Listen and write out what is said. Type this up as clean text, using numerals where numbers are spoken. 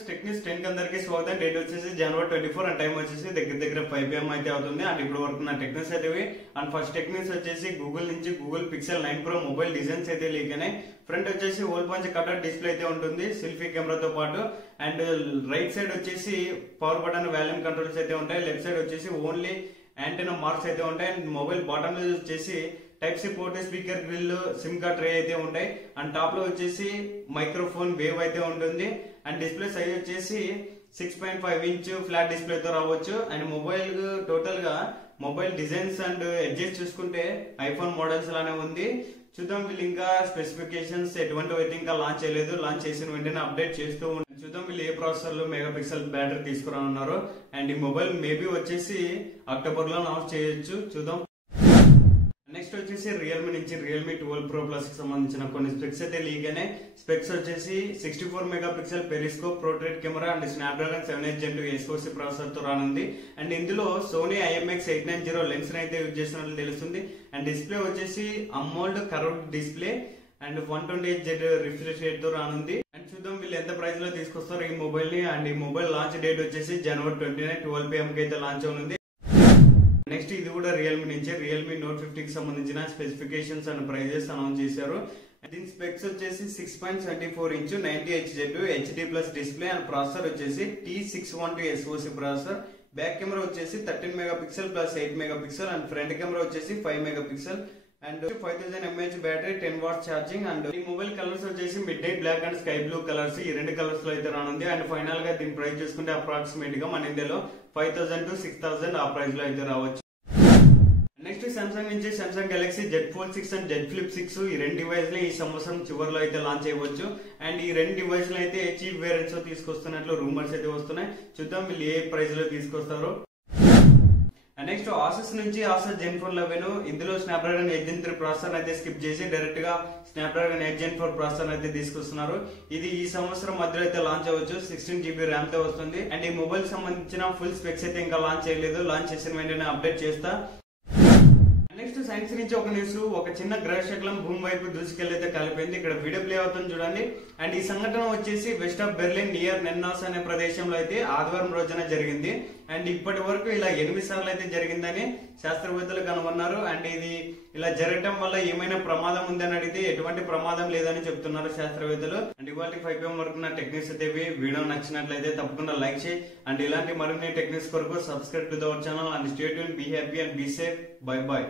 Friends techniques 10 కి అందరికీ స్వాగతం. డేట్ వచ్చేసి జనవరి 24 అండ్ టైం వచ్చేసి దగ్గర 5 PM అయితే అవుతుంది. అండ్ ఇప్పుడు వరకు నా టెక్నిక్స్ అయితే అండ్ ఫస్ట్ టెక్నిక్స్ వచ్చేసి గూగుల్ నుంచి Google pixel 9 Pro mobile designs అయితే లీక్ అయినాయి. ఫ్రంట్ వచ్చేసి ఓల్ పంచ్ కటర్ డిస్ప్లే అయితే ఉంటుంది సెల్ఫీ కెమెరాతో పాటు. అండ్ రైట్ సైడ్ వచ్చేసి పవర్ బటన్ వాల్యూమ్ కంట్రోల్స్ అయితే ఉంటాయి. లెఫ్ట్ సైడ్ వచ్చేసి ఓన్లీ యాంటెనా మార్క్స్ అయితే ఉంటాయి. అండ్ మొబైల్ బాటమ్ లో వచ్చేసి type C port, speaker grill, SIM card tray అయితే ఉంటాయి. అండ్ టాప్ లో వచ్చేసి మైక్రోఫోన్ వేవ్ అయితే ఉంటుంది. అండ్ డిస్ప్లే సైజ్ వచ్చేసి 6.5 ఇంచ్ ఫ్లాట్ డిస్ప్లే తో రావచ్చు. అండ్ మొబైల్ టోటల్ గా మొబైల్ డిజైన్స్ అండ్ ఎడ్జెస్ చూసుకుంటే ఐఫోన్ మోడల్స్ లానే ఉంది. చూద్దాం, వీళ్ళు ఇంకా స్పెసిఫికేషన్స్ ఎటువంటి అయితే ఇంకా లాంచ్ చేయలేదు. లాంచ్ చేసిన వెంటనే అప్డేట్ చేస్తూ ఉంటారు. చూద్దాం వీళ్ళు ఏ ప్రాసెసర్ లో మెగా పిక్సెల్ బ్యాటరీ తీసుకురానున్నారు. అండ్ ఈ మొబైల్ మేబీ వచ్చేసి అక్టోబర్ లో లాంచ్ చేయొచ్చు. చూద్దాం. నెక్స్ట్ వచ్చేసి రియల్మీ నుంచి రియల్మీ 12 Pro Plus కి సంబంధించిన కొన్ని స్పెక్స్ అయితే లీక్ అయినాయి. స్పెక్స్ వచ్చేసి 64 mega pixel periscope, portrait camera and Snapdragon 7H Gen 2 SoC processor తో రానుంది. అండ్ ఇందులో సోనీ IMX890 లెన్స్ అయితే యూజ్ చేసినట్లు తెలుస్తుంది. అండ్ డిస్ప్లే వచ్చేసి AMOLED curved display and 128Hz refresh rate తో రానుంది. అండ్ చూద్దాం వీళ్ళు ఎంత ప్రైస్ లో తీసుకొస్తారు ఈ మొబైల్ ని. అండ్ ఈ మొబైల్ లాంచ్ డేట్ వచ్చేసి జనవరి 29 12 PM కి అయితే లాంచ్ అవుతుంది. నెక్స్ట్ ఇది కూడా రియల్మీ నుంచి రియల్మీ Note 50 కి సంబంధించిన స్పెసిఫికేషన్స్ అండ్ ప్రైజెస్ అనౌన్స్ చేశారు. దీని స్పెక్స్ వచ్చేసి 6.74 inch 90Hz HD+ display and processor వచ్చేసి T612 SoC processor. Back camera వచ్చేసి 13 mega pixel plus 8 mega pixel and front camera వచ్చేసి 5 mega pixel and 5000 mAh battery, 10 watts charging. And ఈ mobile colours వచ్చేసి midnight black and sky blue colours, ఈ రెండు colours లో అయితే రానుంది. And final గా దీని ప్రైస్ చూసుకుంటే అప్రాక్సిమేట్ గా మన ఇండియాలో 5000 to 6000 ఆ ప్రైస్ లో అయితే రావచ్చు. నెక్స్ట్ సామ్సంగ్ నుంచి Samsung Galaxy Z Fold 6 and Z Flip 6 ఈ రెండు డివైస్ లు ఈ సంవత్సరం చివరిలో అయితే లాంచ్ చేయవచ్చు. అండ్ ఈ రెండు డివైస్ లు అయితే చీప్ వేరియంట్స్ లో తీసుకొస్తున్నట్లు రూమర్స్ అయితే వస్తున్నాయి. చూద్దాం వీళ్ళు ఏ ప్రైస్ లో తీసుకొస్తారో. నెక్స్ట్ ఆసస్ నుంచి ఆసస్ Gen 4 11 ఇందులో స్నాప్డ్రాగన్ 8 Gen 3 ప్రాసెసర్ అయితే స్కిప్ చేసి డైరెక్ట్ గా స్నాప్డ్రాగన్ 8 Gen 4 ప్రాసెసర్ అయితే తీసుకొస్తున్నారు. ఇది ఈ సంవత్సరం మధ్యలో అయితే లాంచ్ అవ్వచ్చు. 16GB ర్యామ్ తో వస్తుంది. అండ్ ఈ మొబైల్ సంబంధించిన ఫుల్ స్పెక్స్ అయితే ఇంకా లాంచ్ చేయలేదు. లాంచ్ చేసిన వెంటనే అప్డేట్ చేస్తా. నెక్స్ట్ సైన్స్ నుంచి ఒక న్యూస్, ఒక చిన్న గ్రహ శకలం భూమి వైపు దూసుకెళ్లైతే కలిపింది. ఇక్కడ వీడియో ప్లే అవుతుంది చూడండి. అండ్ ఈ సంఘటన వచ్చేసి వెస్ట్ ఆఫ్ బెర్లిన్ నియర్ నెన్నాస్ అనే ప్రదేశంలో అయితే ఆదివారం రోజున జరిగింది. అండ్ ఇప్పటి వరకు ఇలా 8 సార్లు అయితే జరిగిందని శాస్త్రవేత్తలు కనుగొన్నారు. అండ్ ఇది ఇలా జరగటం వల్ల ఏమైనా ప్రమాదం ఉందని అడిగితే ఎటువంటి ప్రమాదం లేదని చెప్తున్నారు శాస్త్రవేత్తలు. అండ్ ఇవాళ 5 PM వరకు నా టెక్నిక్స్ అయితే వీడియో నచ్చినట్లయితే తప్పకుండా లైక్ చేయి. అండ్ ఇలాంటి మరిన్ని టెక్నిక్స్ కొరకు subscribe to our channel. And stay tune, be happy and be safe. Bye by.